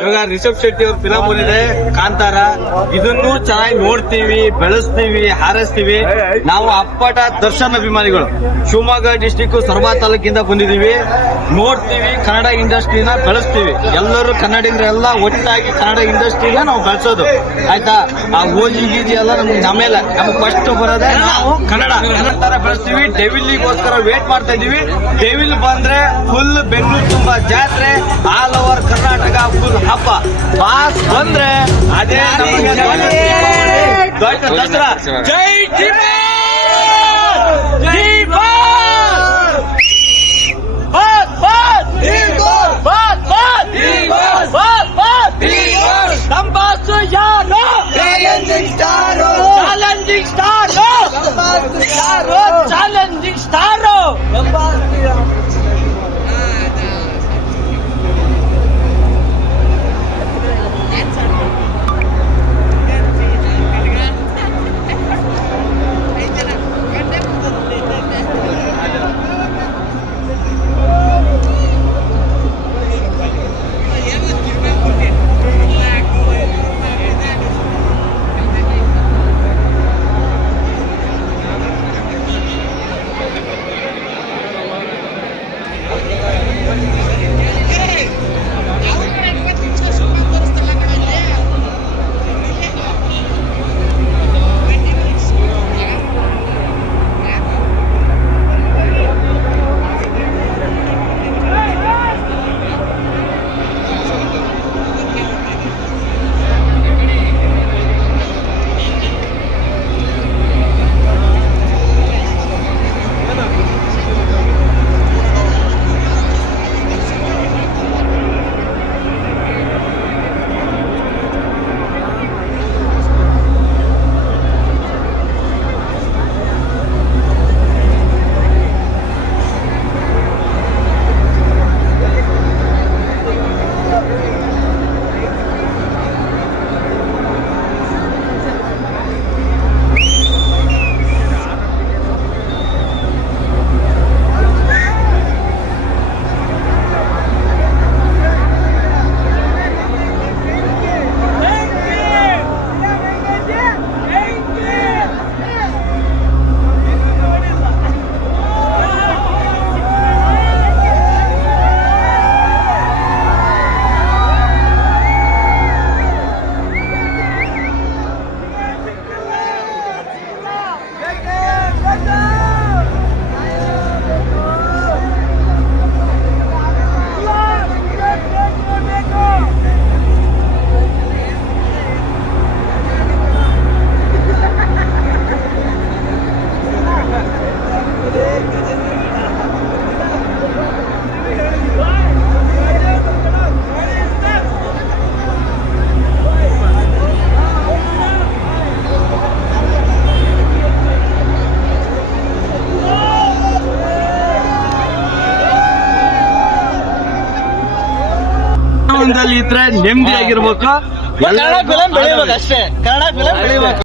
ಇವಾಗ ರಿಷಬ್ ಶೆಟ್ಟಿ ಅವ್ರ ಫಿಲಂ ಬಂದಿದೆ, ಕಾಂತಾರ. ಇದನ್ನು ಚೆನ್ನಾಗಿ ನೋಡ್ತೀವಿ, ಬೆಳೆಸ್ತೀವಿ, ಹಾರೈಸ್ತೀವಿ. ನಾವು ಅಪ್ಪಟ ದರ್ಶನ್ ಅಭಿಮಾನಿಗಳು. ಶಿವಮೊಗ್ಗ ಡಿಸ್ಟಿಕ್ ಸರ್ವ ತಾಲೂಕಿಂದ ಬಂದಿದೀವಿ ನೋಡ್ತೀವಿ, ಕನ್ನಡ ಇಂಡಸ್ಟ್ರಿನ ಬೆಳೆಸ್ತೀವಿ. ಎಲ್ಲರೂ ಕನ್ನಡಿಗರು ಎಲ್ಲ ಒಟ್ಟಾಗಿ ಕನ್ನಡ ಇಂಡಸ್ಟ್ರಿನ ನಾವು ಬೆಳೆಸೋದು. ಆಯ್ತಾ? ಆ ಓಜಿ ಗೀಜಿ ಎಲ್ಲ ನಮ್ಗೆ ನಮೇಲೆ ನಮ್ಗೆ ಫಸ್ಟ್ ಬರೋದೇ ನಾವು ಕನ್ನಡ. ಕನ್ನಡ ಬೆಳೆಸ್ತೀವಿ. ಡೆವಿಲ್ಗೋಸ್ಕರ ವೇಟ್ ಮಾಡ್ತಾ ಇದೀವಿ ಡೆವಿಲ್ ಬಂದ್ರೆ ಫುಲ್ ಬೆಂಗಳೂರು ತುಂಬಾ ಜಾತ್ರೆ ಆಲ್ ಓವರ್ ಕರ್ನಾಟಕ ಫುಲ್ ಹಬ್ಬ. ಬಾಸ್ ಬಂದ್ರೆ ಅದೇ ನಮಗೆ ದೊಡ್ಡ ದಸರಾ. ಜೈ ಸಂಬಾಸು ಒಂದಲ್ಲಿ ಇದ್ರೆ ನೆಮ್ಮದಿ ಆಗಿರ್ಬೇಕು ಕನ್ನಡ ಫಿಲಂ ಬೆಳಿಬೇಕು ಅಷ್ಟೇ. ಕನ್ನಡ ಫಿಲಂ ಬೆಳಿಬೇಕು